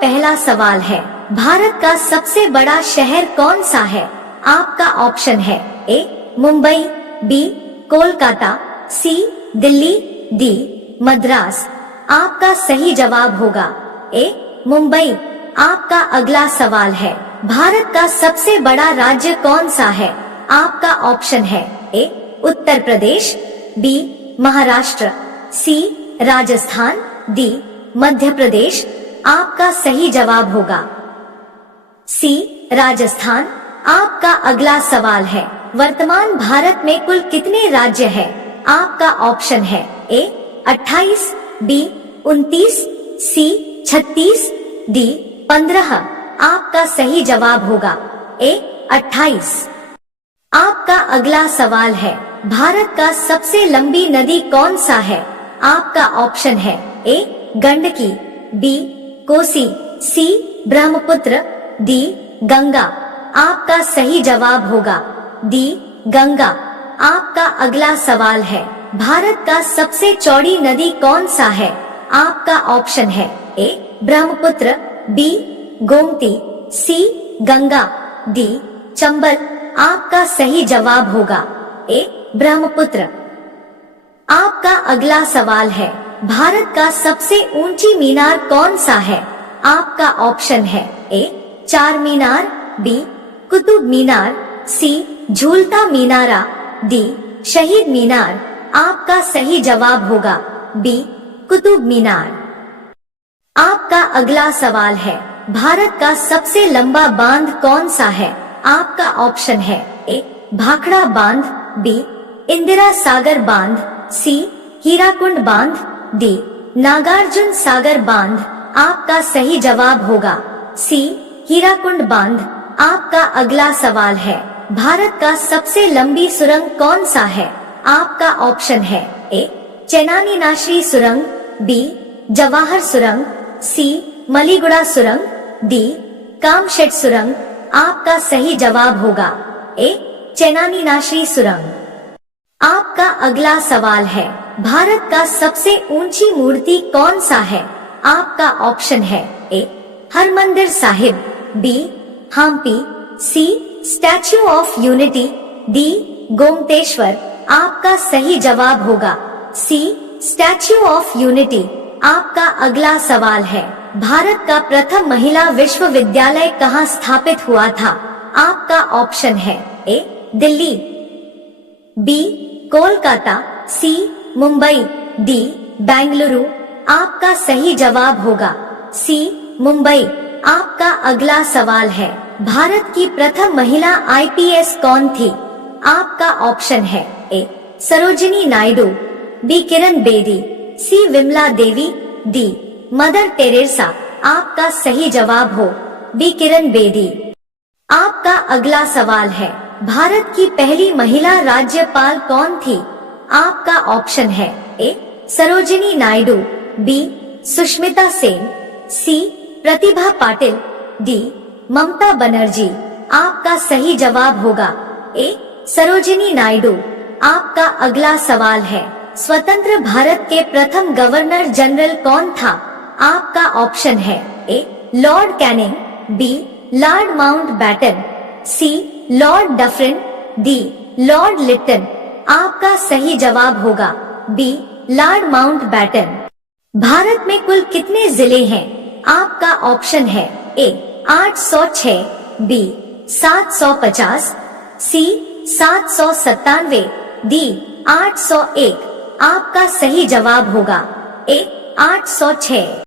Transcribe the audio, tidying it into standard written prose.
पहला सवाल है, भारत का सबसे बड़ा शहर कौन सा है? आपका ऑप्शन है ए मुंबई, बी कोलकाता, सी दिल्ली, डी मद्रास। आपका सही जवाब होगा ए मुंबई। आपका अगला सवाल है, भारत का सबसे बड़ा राज्य कौन सा है? आपका ऑप्शन है ए उत्तर प्रदेश, बी महाराष्ट्र, सी राजस्थान, डी मध्य प्रदेश। आपका सही जवाब होगा सी राजस्थान। आपका अगला सवाल है, वर्तमान भारत में कुल कितने राज्य हैं? आपका ऑप्शन है ए 28, बी 29, सी 36, डी 15। आपका सही जवाब होगा ए 28। आपका अगला सवाल है, भारत का सबसे लंबी नदी कौन सा है? आपका ऑप्शन है ए गंडकी, बी कोसी, सी ब्रह्मपुत्र, डी गंगा। आपका सही जवाब होगा डी गंगा। आपका अगला सवाल है, भारत का सबसे चौड़ी नदी कौन सा है? आपका ऑप्शन है ए ब्रह्मपुत्र, बी गोमती, सी गंगा, डी चंबल। आपका सही जवाब होगा ए ब्रह्मपुत्र। आपका अगला सवाल है, भारत का सबसे ऊंची मीनार कौन सा है? आपका ऑप्शन है ए चार मीनार, बी कुतुब मीनार, सी झूलता मीनारा, डी शहीद मीनार। आपका सही जवाब होगा बी कुतुब मीनार। आपका अगला सवाल है, भारत का सबसे लंबा बांध कौन सा है? आपका ऑप्शन है ए भाखड़ा बांध, बी इंदिरा सागर बांध, सी हीराकुंड बांध, डी नागार्जुन सागर बांध। आपका सही जवाब होगा सी हीराकुंड बांध। आपका अगला सवाल है, भारत का सबसे लंबी सुरंग कौन सा है? आपका ऑप्शन है ए चेनानी नाशरी सुरंग, बी जवाहर सुरंग, सी मलीगुड़ा सुरंग, डी कामशेट सुरंग। आपका सही जवाब होगा ए चेनानी नाशरी सुरंग। आपका अगला सवाल है, भारत का सबसे ऊंची मूर्ति कौन सा है? आपका ऑप्शन है A Harmandir Sahib, B Hampi, C Statue of Unity, D Gommateshwara. आपका सही जवाब होगा सी स्टैच्यू ऑफ यूनिटी। आपका अगला सवाल है, भारत का प्रथम महिला विश्वविद्यालय कहाँ स्थापित हुआ था? आपका ऑप्शन है ए दिल्ली, बी कोलकाता, सी मुंबई, डी बेंगलुरु। आपका सही जवाब होगा सी मुंबई। आपका अगला सवाल है, भारत की प्रथम महिला आईपीएस कौन थी? आपका ऑप्शन है ए सरोजिनी नायडू, बी किरण बेदी, सी Vimla Devi, D mother Teresa. आपका सही जवाब हो बी किरण बेदी। आपका अगला सवाल है, भारत की पहली महिला राज्यपाल कौन थी? आपका ऑप्शन है ए सरोजिनी नायडू, बी सुष्मिता सेन, सी प्रतिभा पाटिल, डी ममता बनर्जी। आपका सही जवाब होगा ए सरोजिनी नायडू। आपका अगला सवाल है, स्वतंत्र भारत के प्रथम गवर्नर जनरल कौन था? आपका ऑप्शन है A Lord Canning, B Lord Mountbatten, C Lord Dufferin, D Lord Lytton. आपका सही जवाब होगा बी लॉर्ड माउंटबैटन। भारत में कुल कितने जिले हैं? आपका ऑप्शन है ए 806, बी 750, सी 797, डी 801। आपका सही जवाब होगा ए 806।